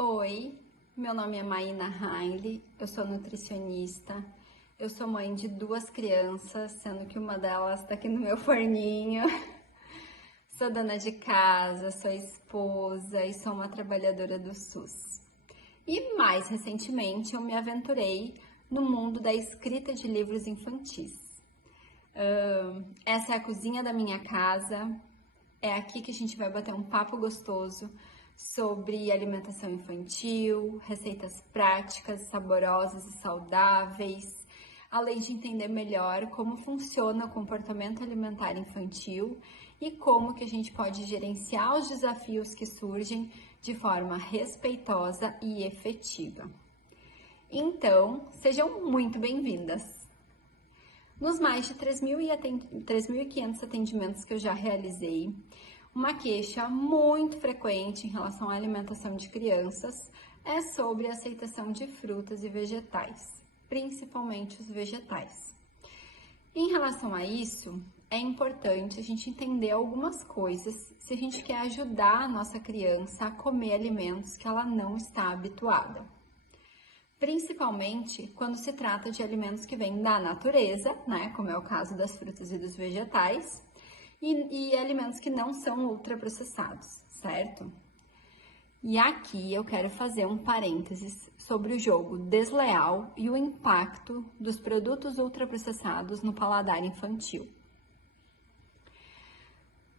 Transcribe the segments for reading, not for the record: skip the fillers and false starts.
Oi, meu nome é Maína Haile, eu sou nutricionista, eu sou mãe de 2 crianças, sendo que uma delas está aqui no meu forninho. Sou dona de casa, sou esposa e sou uma trabalhadora do SUS. E mais recentemente eu me aventurei no mundo da escrita de livros infantis. Essa é a cozinha da minha casa, é aqui que a gente vai bater um papo gostoso sobre alimentação infantil, receitas práticas, saborosas e saudáveis, além de entender melhor como funciona o comportamento alimentar infantil e como que a gente pode gerenciar os desafios que surgem de forma respeitosa e efetiva. Então, sejam muito bem-vindas! Nos mais de 3.500 atendimentos que eu já realizei, uma queixa muito frequente em relação à alimentação de crianças é sobre a aceitação de frutas e vegetais, principalmente os vegetais. Em relação a isso, é importante a gente entender algumas coisas se a gente quer ajudar a nossa criança a comer alimentos que ela não está habituada. Principalmente quando se trata de alimentos que vêm da natureza, né, como é o caso das frutas e dos vegetais, e alimentos que não são ultraprocessados, certo? E aqui eu quero fazer um parênteses sobre o jogo desleal e o impacto dos produtos ultraprocessados no paladar infantil.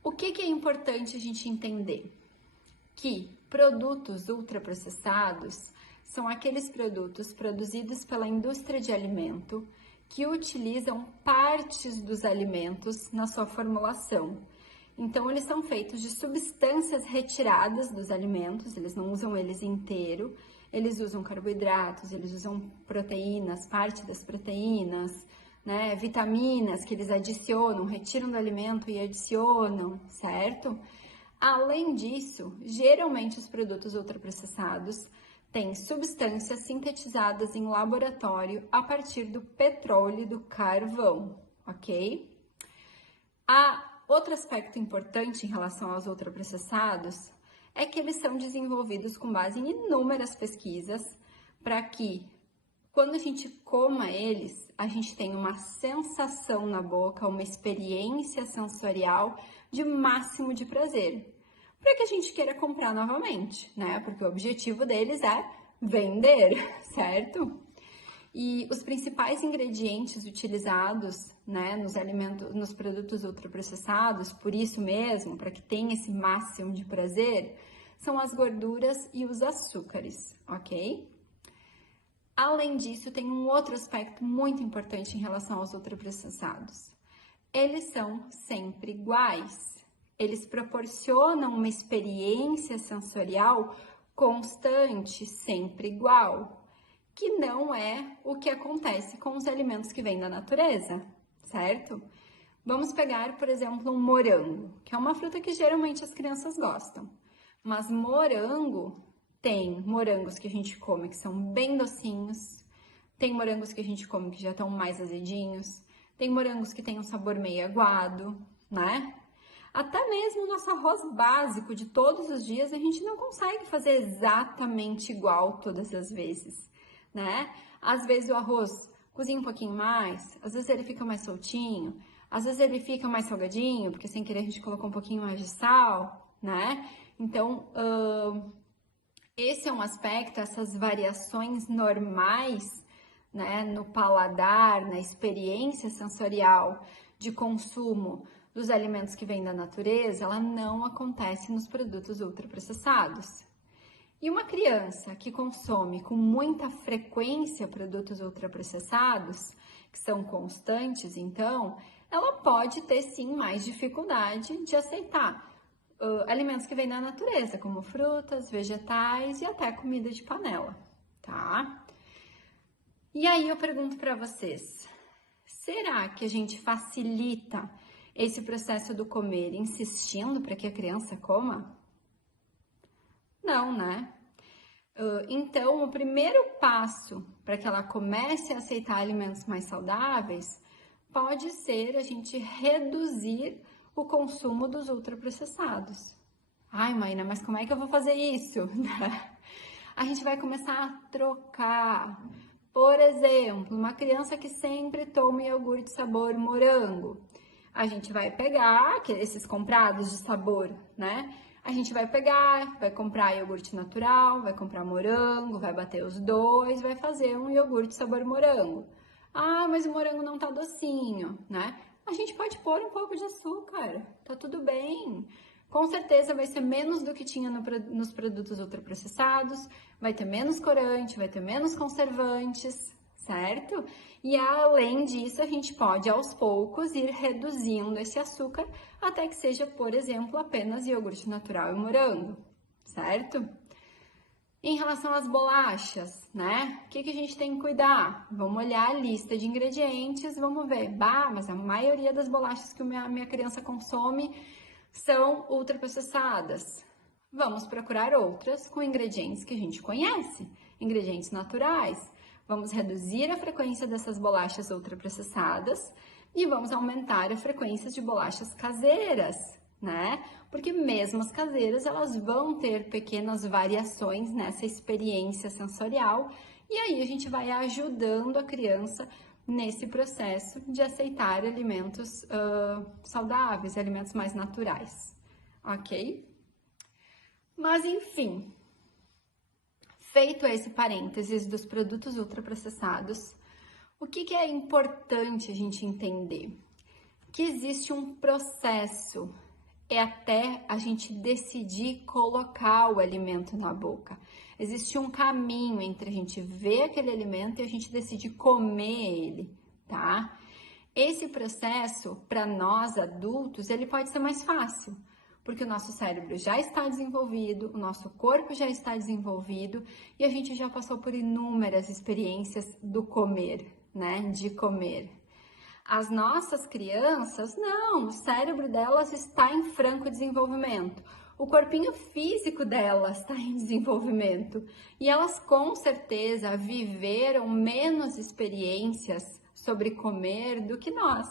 O que é importante a gente entender? Que produtos ultraprocessados são aqueles produtos produzidos pela indústria de alimento que utilizam partes dos alimentos na sua formulação. Então, eles são feitos de substâncias retiradas dos alimentos, eles não usam eles inteiro, eles usam carboidratos, eles usam proteínas, parte das proteínas, né, vitaminas que eles adicionam, retiram do alimento e adicionam, certo? Além disso, geralmente os produtos ultraprocessados têm substâncias sintetizadas em laboratório a partir do petróleo e do carvão, ok? Outro aspecto importante em relação aos ultraprocessados é que eles são desenvolvidos com base em inúmeras pesquisas para que, quando a gente coma eles, a gente tenha uma sensação na boca, uma experiência sensorial de máximo de prazer, para que a gente queira comprar novamente, né? Porque o objetivo deles é vender, certo? E os principais ingredientes utilizados, né, nos produtos ultraprocessados, por isso mesmo, para que tenha esse máximo de prazer, são as gorduras e os açúcares, ok? Além disso, tem um outro aspecto muito importante em relação aos ultraprocessados. Eles são sempre iguais. Eles proporcionam uma experiência sensorial constante, sempre igual, que não é o que acontece com os alimentos que vêm da natureza, certo? Vamos pegar, por exemplo, um morango, que é uma fruta que geralmente as crianças gostam. Mas morango tem morangos que a gente come que são bem docinhos, tem morangos que a gente come que já estão mais azedinhos, tem morangos que têm um sabor meio aguado, né? Até mesmo o nosso arroz básico de todos os dias a gente não consegue fazer exatamente igual todas as vezes, né? Às vezes o arroz cozinha um pouquinho mais, às vezes ele fica mais soltinho, às vezes ele fica mais salgadinho, porque sem querer a gente colocou um pouquinho mais de sal, né? Então, esse é um aspecto, essas variações normais, né, no paladar, na experiência sensorial de consumo dos alimentos que vêm da natureza, ela não acontece nos produtos ultraprocessados. E uma criança que consome com muita frequência produtos ultraprocessados, que são constantes, então, ela pode ter sim mais dificuldade de aceitar alimentos que vêm da natureza, como frutas, vegetais e até comida de panela, tá? E aí eu pergunto para vocês, será que a gente facilita esse processo do comer insistindo para que a criança coma? Não, né? Então, o primeiro passo para que ela comece a aceitar alimentos mais saudáveis pode ser a gente reduzir o consumo dos ultraprocessados. Ai, Maína, mas como é que eu vou fazer isso? a gente vai começar a trocar. Por exemplo, uma criança que sempre toma iogurte sabor morango, a gente vai pegar esses comprados de sabor, né? A gente vai pegar, vai comprar iogurte natural, vai comprar morango, vai bater os dois, vai fazer um iogurte sabor morango. Ah, mas o morango não tá docinho, né? A gente pode pôr um pouco de açúcar, tá tudo bem. Com certeza vai ser menos do que tinha nos produtos ultraprocessados, vai ter menos corante, vai ter menos conservantes, certo? E além disso, a gente pode aos poucos ir reduzindo esse açúcar até que seja, por exemplo, apenas iogurte natural e morango, certo? Em relação às bolachas, né? O que a gente tem que cuidar? Vamos olhar a lista de ingredientes, vamos ver. Bah, mas a maioria das bolachas que a minha criança consome são ultraprocessadas. Vamos procurar outras com ingredientes que a gente conhece, ingredientes naturais. Vamos reduzir a frequência dessas bolachas ultraprocessadas e vamos aumentar a frequência de bolachas caseiras, né? Porque mesmo as caseiras, elas vão ter pequenas variações nessa experiência sensorial e aí a gente vai ajudando a criança nesse processo de aceitar alimentos saudáveis, alimentos mais naturais, ok? Mas enfim, feito esse parênteses dos produtos ultraprocessados, o que é importante a gente entender? Que existe um processo, é até a gente decidir colocar o alimento na boca. Existe um caminho entre a gente ver aquele alimento e a gente decidir comer ele, tá? Esse processo, para nós adultos, ele pode ser mais fácil, porque o nosso cérebro já está desenvolvido, o nosso corpo já está desenvolvido e a gente já passou por inúmeras experiências do comer, né? De comer. As nossas crianças, não, o cérebro delas está em franco desenvolvimento. O corpinho físico delas está em desenvolvimento. E elas com certeza viveram menos experiências sobre comer do que nós.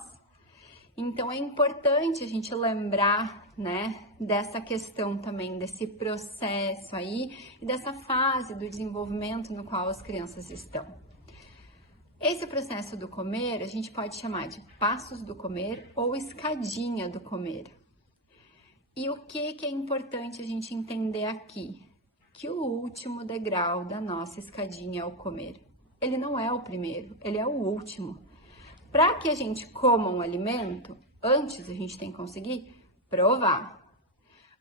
Então é importante a gente lembrar, né, dessa questão também, desse processo aí e dessa fase do desenvolvimento no qual as crianças estão. Esse processo do comer, a gente pode chamar de passos do comer ou escadinha do comer. E o que é importante a gente entender aqui? Que o último degrau da nossa escadinha é o comer. Ele não é o primeiro, ele é o último. Para que a gente coma um alimento, antes a gente tem que conseguir provar.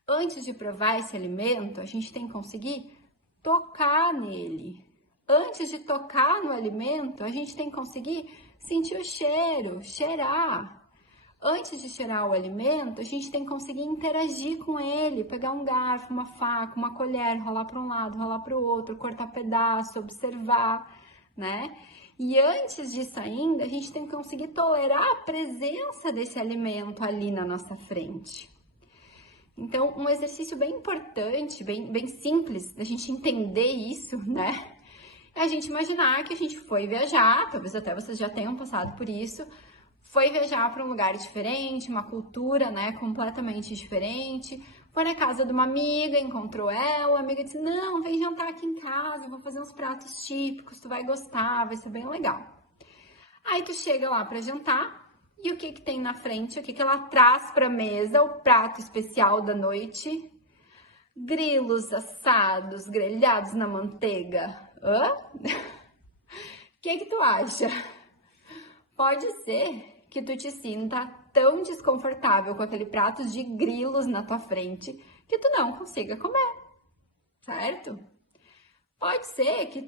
Antes de provar esse alimento, a gente tem que conseguir tocar nele. Antes de tocar no alimento, a gente tem que conseguir sentir o cheiro, cheirar. Antes de cheirar o alimento, a gente tem que conseguir interagir com ele, pegar um garfo, uma faca, uma colher, rolar para um lado, rolar para o outro, cortar pedaço, observar, né? E antes disso ainda, a gente tem que conseguir tolerar a presença desse alimento ali na nossa frente. Então, um exercício bem importante, bem simples da gente entender isso, né? É a gente imaginar que a gente foi viajar, talvez até vocês já tenham passado por isso, foi viajar para um lugar diferente, uma cultura, né, completamente diferente, foi na casa de uma amiga, encontrou ela, a amiga disse, não, vem jantar aqui em casa, eu vou fazer uns pratos típicos, tu vai gostar, vai ser bem legal. Aí tu chega lá para jantar, e o que tem na frente, o que ela traz para a mesa, o prato especial da noite? Grilos assados, grelhados na manteiga. Hã? O que tu acha? Pode ser que tu te sinta tão desconfortável com aquele prato de grilos na tua frente que tu não consiga comer, certo? Pode ser que,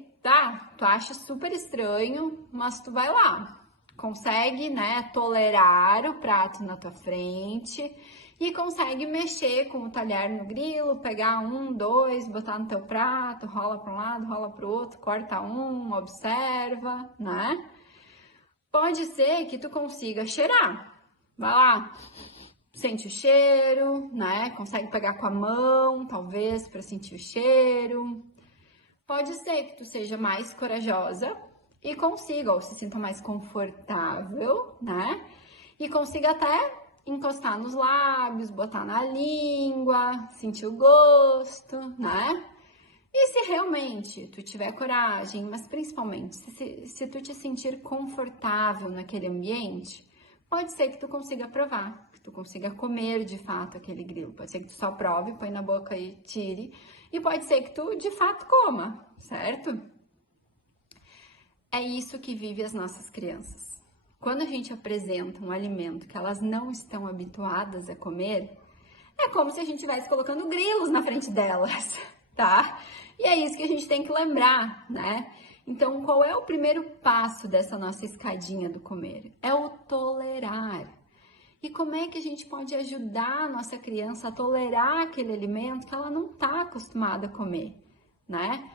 tu acha super estranho, mas tu vai lá, consegue, né, tolerar o prato na tua frente e consegue mexer com o talher no grilo, pegar um, dois, botar no teu prato, rola para um lado, rola para o outro, corta um, observa, né? Pode ser que tu consiga cheirar. Vai lá, sente o cheiro, né? Consegue pegar com a mão, talvez, para sentir o cheiro. Pode ser que tu seja mais corajosa e consiga, ou se sinta mais confortável, né? E consiga até encostar nos lábios, botar na língua, sentir o gosto, né? E se realmente tu tiver coragem, mas principalmente se tu te sentir confortável naquele ambiente, pode ser que tu consiga provar, que tu consiga comer de fato aquele grilo. Pode ser que tu só prove, põe na boca e tire. E pode ser que tu de fato coma, certo? É isso que vive as nossas crianças. Quando a gente apresenta um alimento que elas não estão habituadas a comer, é como se a gente estivesse colocando grilos na frente delas, tá? E é isso que a gente tem que lembrar, né? Então, qual é o primeiro passo dessa nossa escadinha do comer? É o tolerar. E como é que a gente pode ajudar a nossa criança a tolerar aquele alimento que ela não está acostumada a comer, né?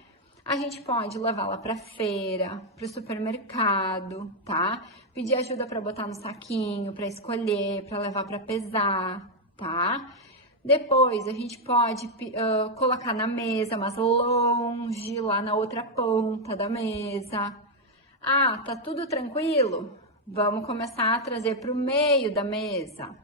A gente pode levá-la para feira, para o supermercado, tá? Pedir ajuda para botar no saquinho, para escolher, para levar para pesar, tá? Depois a gente pode colocar na mesa, mas longe, lá na outra ponta da mesa. Ah, tá tudo tranquilo? Vamos começar a trazer para o meio da mesa.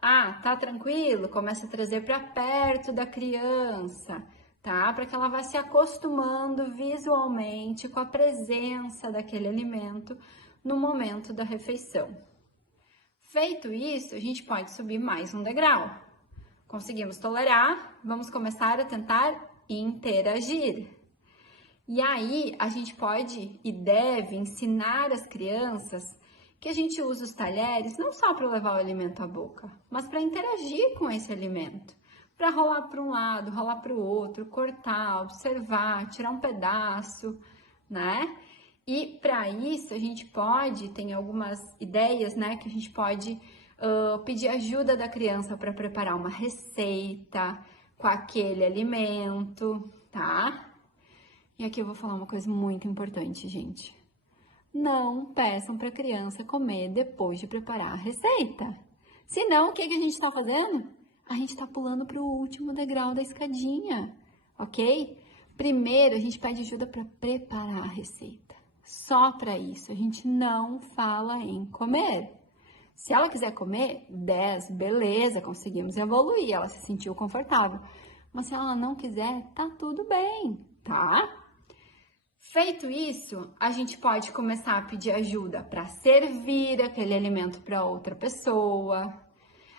Ah, tá tranquilo? Começa a trazer para perto da criança, tá? Para que ela vá se acostumando visualmente com a presença daquele alimento no momento da refeição. Feito isso, a gente pode subir mais um degrau. Conseguimos tolerar, vamos começar a tentar interagir. E aí, a gente pode e deve ensinar as crianças que a gente usa os talheres não só para levar o alimento à boca, mas para interagir com esse alimento. Para rolar para um lado, rolar para o outro, cortar, observar, tirar um pedaço, né? E para isso, a gente pode, tem algumas ideias, né, que a gente pode pedir ajuda da criança para preparar uma receita com aquele alimento, tá? E aqui eu vou falar uma coisa muito importante, gente. Não peçam para a criança comer depois de preparar a receita. Senão, o que a gente está fazendo? A gente está pulando para o último degrau da escadinha, ok? Primeiro, a gente pede ajuda para preparar a receita. Só para isso, a gente não fala em comer. Se ela quiser comer 10, beleza, conseguimos evoluir, ela se sentiu confortável. Mas se ela não quiser, tá tudo bem, tá? Feito isso, a gente pode começar a pedir ajuda para servir aquele alimento para outra pessoa.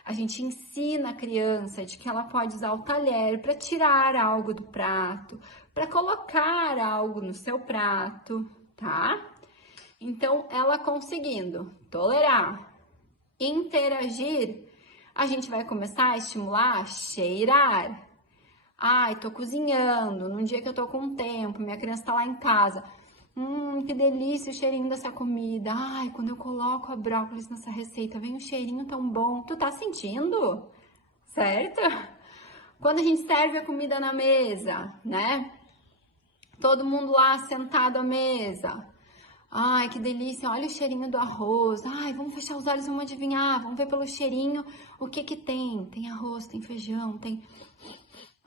A gente ensina a criança de que ela pode usar o talher para tirar algo do prato, para colocar algo no seu prato, tá? Então, ela conseguindo tolerar, interagir, a gente vai começar a estimular a cheirar. Ai, tô cozinhando, num dia que eu tô com tempo, minha criança tá lá em casa. Que delícia o cheirinho dessa comida. Ai, quando eu coloco a brócolis nessa receita, vem um cheirinho tão bom. Tu tá sentindo? Certo? Quando a gente serve a comida na mesa, né? Todo mundo lá sentado à mesa. Ai, que delícia, olha o cheirinho do arroz. Ai, vamos fechar os olhos, vamos adivinhar, vamos ver pelo cheirinho o que que tem. Tem arroz, tem feijão, tem...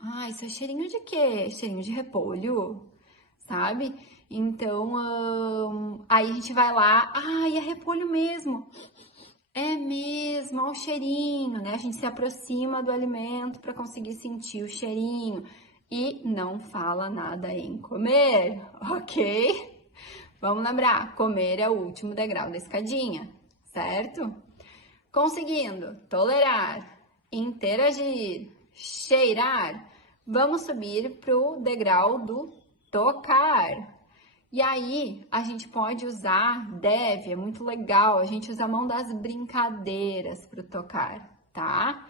Ai, isso é cheirinho de quê? Cheirinho de repolho, sabe? Então, aí a gente vai lá, ai, é repolho mesmo. É mesmo, olha o cheirinho, né? A gente se aproxima do alimento para conseguir sentir o cheirinho. E não fala nada em comer, ok? Vamos lembrar, comer é o último degrau da escadinha, certo? Conseguindo tolerar, interagir, cheirar, vamos subir para o degrau do tocar. E aí, a gente pode usar, é muito legal, a gente usa a mão das brincadeiras para o tocar, tá?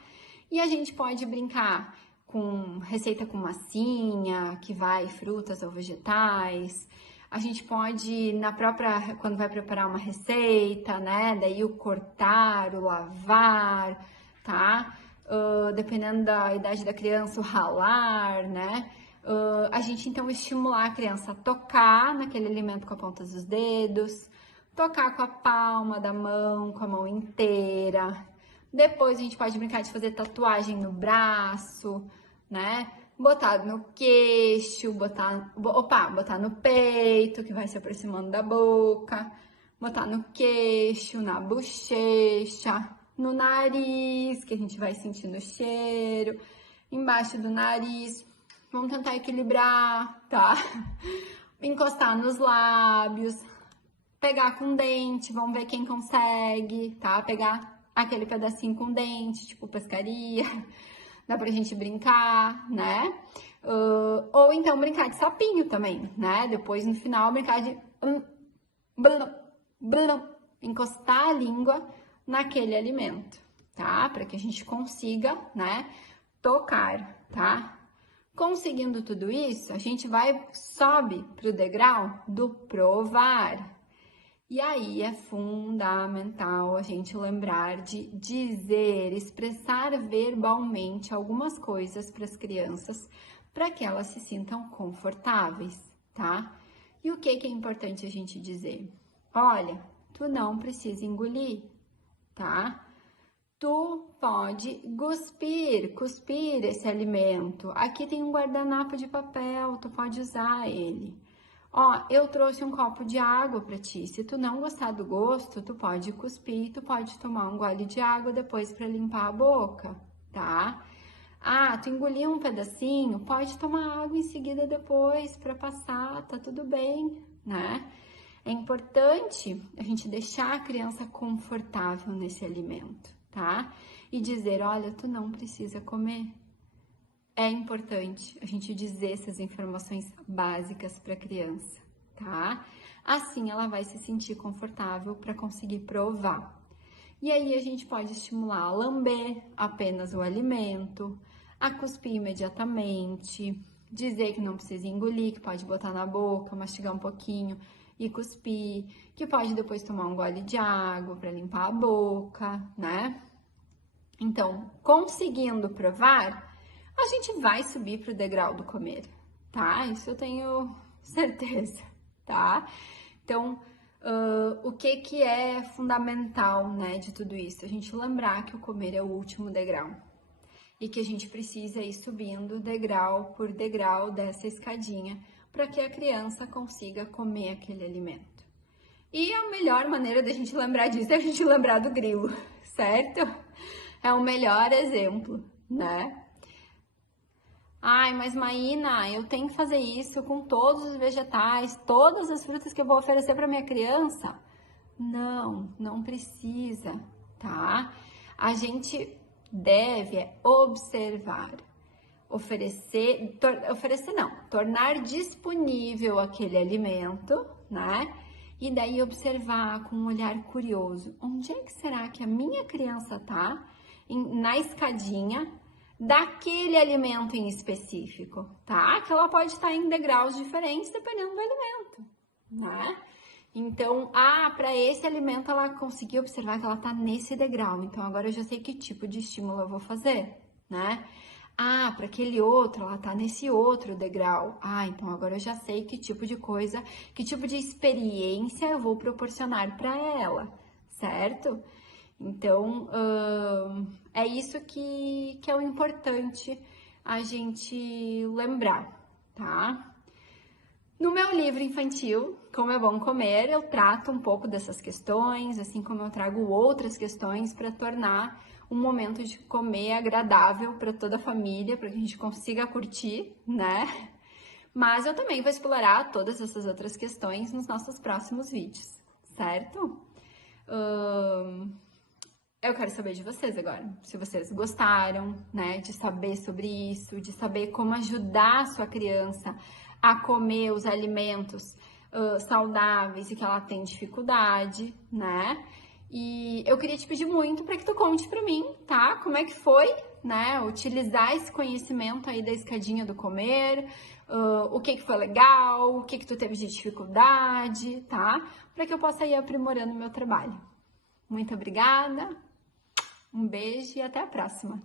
E a gente pode brincar com receita com massinha, que vai frutas ou vegetais. A gente pode, quando vai preparar uma receita, né? Daí o cortar, o lavar, tá? Dependendo da idade da criança, o ralar, né? A gente então estimular a criança a tocar naquele alimento com a ponta dos dedos, tocar com a palma da mão, com a mão inteira. Depois a gente pode brincar de fazer tatuagem no braço, né? Botar no queixo, botar no peito, que vai se aproximando da boca, botar no queixo, na bochecha, no nariz, que a gente vai sentindo o cheiro, embaixo do nariz. Vamos tentar equilibrar, tá? Encostar nos lábios, pegar com dente, vamos ver quem consegue, tá? Pegar aquele pedacinho com dente, tipo pescaria, dá pra gente brincar, né? Ou então brincar de sapinho também, né? Depois no final brincar de encostar a língua naquele alimento, tá? Para que a gente consiga, né, tocar, tá? Conseguindo tudo isso, a gente sobe para o degrau do provar. E aí é fundamental a gente lembrar de dizer, expressar verbalmente algumas coisas para as crianças, para que elas se sintam confortáveis, tá? E o que é importante a gente dizer? Olha, tu não precisa engolir, tá? Tu pode cuspir esse alimento. Aqui tem um guardanapo de papel, tu pode usar ele. Ó, eu trouxe um copo de água para ti. Se tu não gostar do gosto, tu pode cuspir, tu pode tomar um gole de água depois para limpar a boca, tá? Ah, tu engoliu um pedacinho, pode tomar água em seguida depois para passar, tá tudo bem, né? É importante a gente deixar a criança confortável nesse alimento, tá? E dizer, olha, tu não precisa comer. É importante a gente dizer essas informações básicas para a criança, tá? Assim ela vai se sentir confortável para conseguir provar. E aí a gente pode estimular a lamber apenas o alimento, a cuspir imediatamente, dizer que não precisa engolir, que pode botar na boca, mastigar um pouquinho e cuspir, que pode depois tomar um gole de água para limpar a boca, né? Então, conseguindo provar, a gente vai subir para o degrau do comer, tá? Isso eu tenho certeza, tá? Então, o que é fundamental, né, de tudo isso? A gente lembrar que o comer é o último degrau e que a gente precisa ir subindo degrau por degrau dessa escadinha para que a criança consiga comer aquele alimento. E a melhor maneira da gente lembrar disso é a gente lembrar do grilo, certo? É o melhor exemplo, né? Ai, mas Maína, eu tenho que fazer isso com todos os vegetais, todas as frutas que eu vou oferecer para minha criança? Não, não precisa, tá? A gente deve observar, tornar disponível aquele alimento, né? E daí observar com um olhar curioso, onde é que será que a minha criança tá na escadinha daquele alimento em específico, tá? Que ela pode estar em degraus diferentes dependendo do alimento, né? Então, para esse alimento ela conseguiu observar que ela tá nesse degrau, então agora eu já sei que tipo de estímulo eu vou fazer, né? Para aquele outro, ela tá nesse outro degrau. Então agora eu já sei que tipo de coisa, que tipo de experiência eu vou proporcionar para ela, certo? Então, é isso que é o importante a gente lembrar, tá? No meu livro infantil, Como é Bom Comer, eu trato um pouco dessas questões, assim como eu trago outras questões para tornar um momento de comer agradável para toda a família, para que a gente consiga curtir, né? Mas eu também vou explorar todas essas outras questões nos nossos próximos vídeos, certo? Eu quero saber de vocês agora, se vocês gostaram, né, de saber sobre isso, de saber como ajudar a sua criança a comer os alimentos saudáveis e que ela tem dificuldade, né? E eu queria te pedir muito para que tu conte para mim, tá? Como é que foi, né, utilizar esse conhecimento aí da escadinha do comer, o que foi legal, o que tu teve de dificuldade, tá? Para que eu possa ir aprimorando o meu trabalho. Muito obrigada! Um beijo e até a próxima!